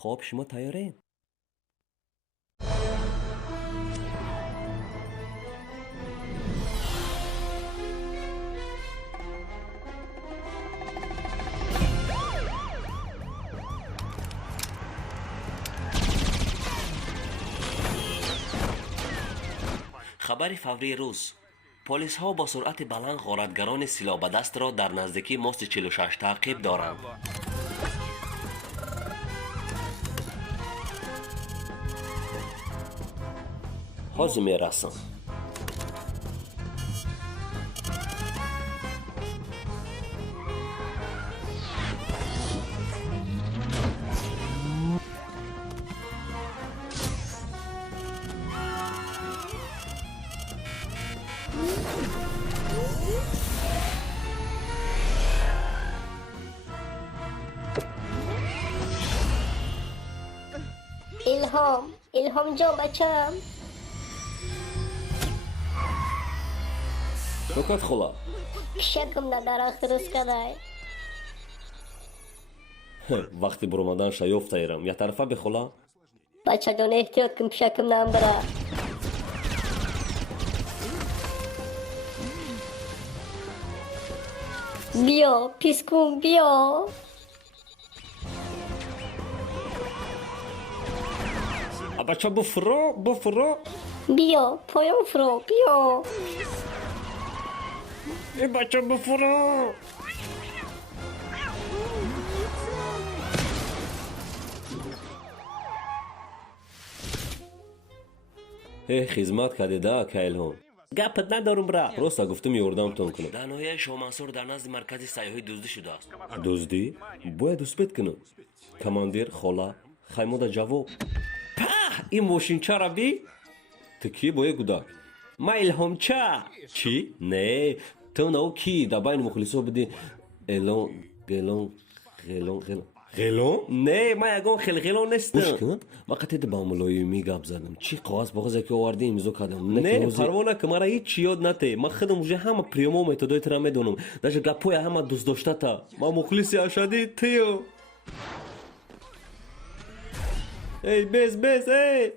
خب شما تیارین؟ خبر فوری روز: پلیس ها با سرعت بلند غارتگران سلاح به دست را در نزدیکی ماست 46 تعقیب دارند. حازم رسم الهام جان بچم. نکات خلا شکم در درخت درست کردای. وقتی برمدن شیفت ایرم یه طرفه بخلا. بچه جان احتیاط کن شکم نام بره. بیا پیسکون بیا. بچه بفرو بیا پایم فرو بیا. ای بچه بفرو. خدمت کردی دا کایلون. گپت ندارم برا. راستا گفتم یاردمتون کنم. در نهایت شما منصور در نزد مرکز سیاحی دزدی شده است. دزدی؟ باید اثبات کنم. کماندیر خالا خیمه جواب. این ماشین چرا بی؟ تو کی باید گودک؟ ما الهام چی؟ نه تو نو کی در بین مخلصا بدی الان غلون؟ نه ما یکم خلغلون نیستم. گوش کن وقتی با ملایمی گپ زدم چی قواس بغضی که آوردی امضا کردم. نه پروانه که مرا هیچ چی یاد نته. من خودم وجه همه پریمو متدای ترا میدونم. داش گپای همه دوست داشته تا. ما مخلصی اشدی تیو. ای بس ای